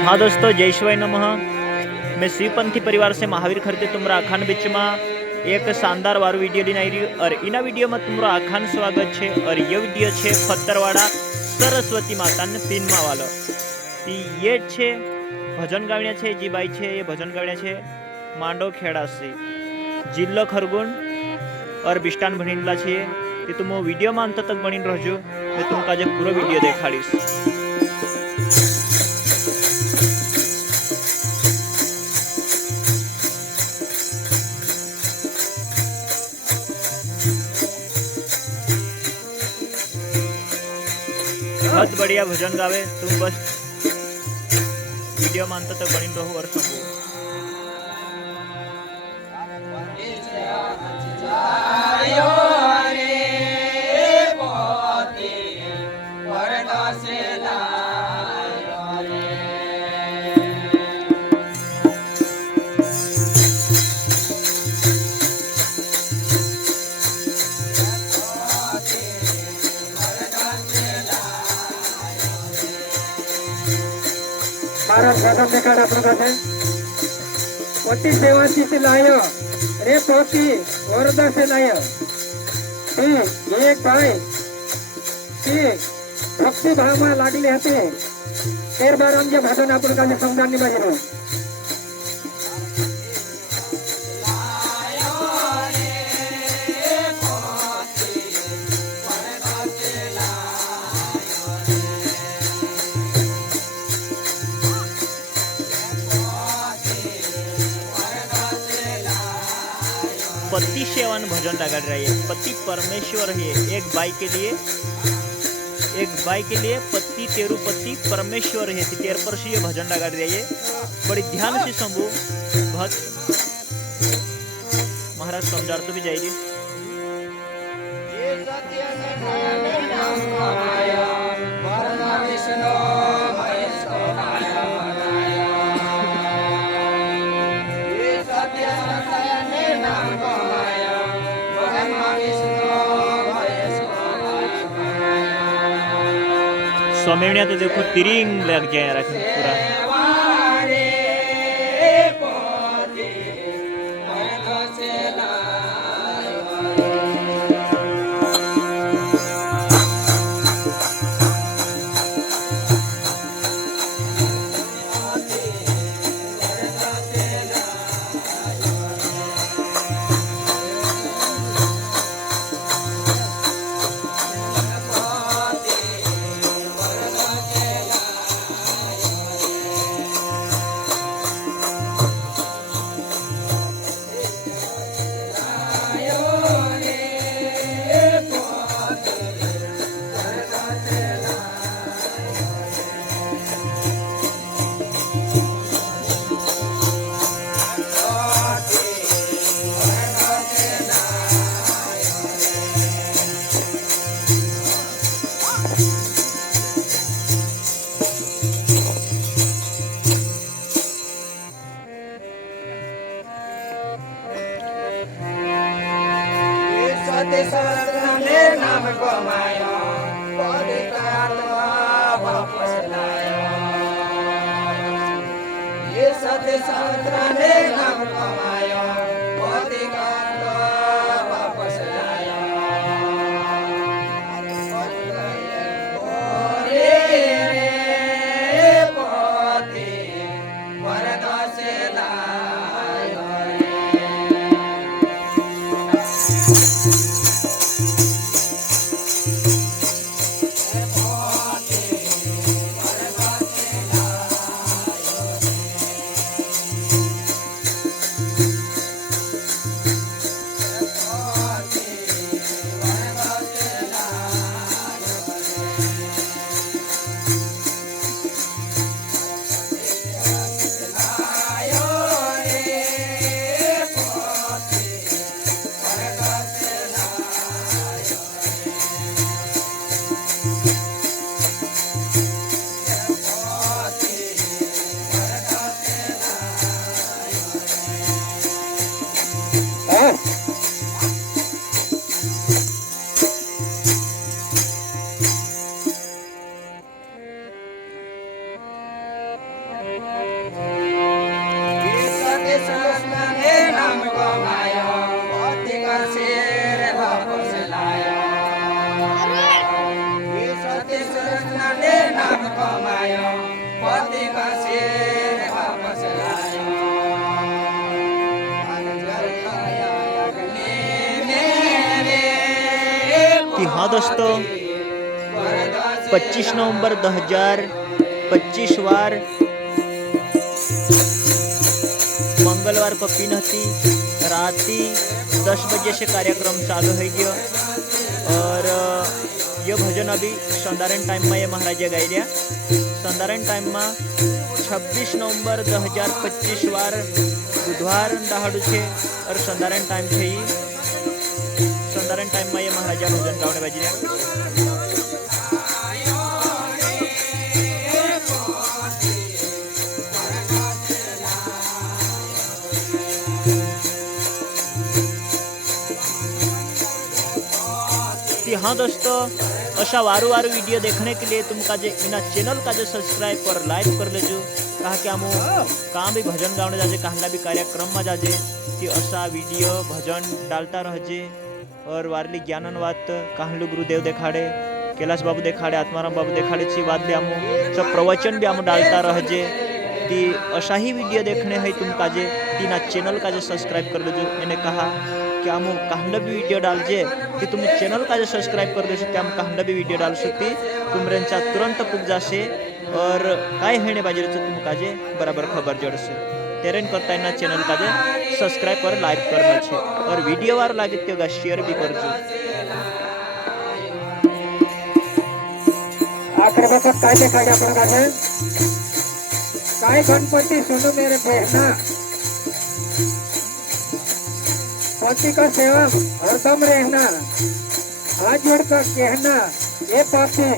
हाँ दोस्तों, जय शिवाय नमः। मैं शिवपंथी परिवार से महावीर खरते तुम्हारा आखान बीच में एक शानदार वारू वीडियो लेने आई रही और इना वीडियो में तुम्हारा आखान स्वागत है। और ये वीडियो है फत्तरवाड़ा सरस्वती माता ने पीनमा वालो। ये छे भजन गावण्या छे जी बाई छे, ये भजन गावण्या छे मांडो खेड़ा से जिल्लो खरगोन और बिस्टान भणीला छे। ते तुम वीडियो में अंत तक बनी रहजो। मैं तुमका जे पूरा वीडियो देखाड़ीश। बहुत बढ़िया भजन गावे। तुम बस वीडियो में अंत तक बनी रहो और सुनो। भारत भजन देखाड़ा प्रकाश है। पति सेवासी से लायो रे पोती वरदा से लायो। एक भाई भक्ति भाव में लागले हते। 13 बार हम जे भजन अपन का संदान निभाई रहो। पति सेवन भजन लगाड़ रही है। पति परमेश्वर है। एक बाई के लिए पति तेरु पति परमेश्वर है। 13 पर से ये भजन लगा रही है। बड़ी ध्यान से संभू बहुत महाराज समझार तो भी जाइए। स्वामी तो देखो तिरिंग लग जाए यार पूरा। नाम कमायो वापस लायो। ये सत्य शास्त्र ने नाम कमायो वापस लायो। पोती वरदा से लायो। को मायो पति का सिर वापस लायो कि हाँ दोस्तों 25 नवंबर 2025 वार मंगलवार को पिन थी राती 10 बजे से कार्यक्रम चालू हो गया और ये भजन अभी संधारण टाइम में ये महाराजा गाई दिया। संधारण टाइम में 26 नवंबर 2025 वार बुधवार दहाड़ू है और संधारण टाइम है ही संधारण टाइम में ये महाराजा भजन गाने बाजी दिया। हाँ दोस्तों अशा वारू वीडियो देखने के लिए तुमका जे इना चैनल का जो सब्सक्राइब और लाइक कर लेजो कहा कि हम कहाँ भी भजन गाने जाजे कहना भी कार्यक्रम में जाजे कि अशा वीडियो भजन डालता रहजे और वारली ज्ञानन बात कहलू गुरुदेव देखाड़े कैलाश बाबू देखाड़े आत्माराम बाबू देखाड़े ची बात भी हम सब प्रवचन भी हम डालता रहजे ती अशा ही वीडियो देखने है तुमका जे तीना चैनल का जो सब्सक्राइब कर लेजो। इन्हें कहा कि हम कहना भी वीडियो डालजे कि तुम चैनल का जो सब्सक्राइब कर देशो हम कहना भी वीडियो डाल सकती तुमऱ्यांचा तुरंत पुग जाशे और काय हेणे बाजी तुम काजे बराबर खबर जड़से तेरेन करता इना चैनल का जे सब्सक्राइब और लाइक करना छे और वीडियो वार लागे तो शेयर भी करजो। आखिर वक्त काय देखाडे आपण काजे काय गणपति सुनो मेरे बहना पति का सेवा हरदम रहना हाथ जोड़कर कहना ये पति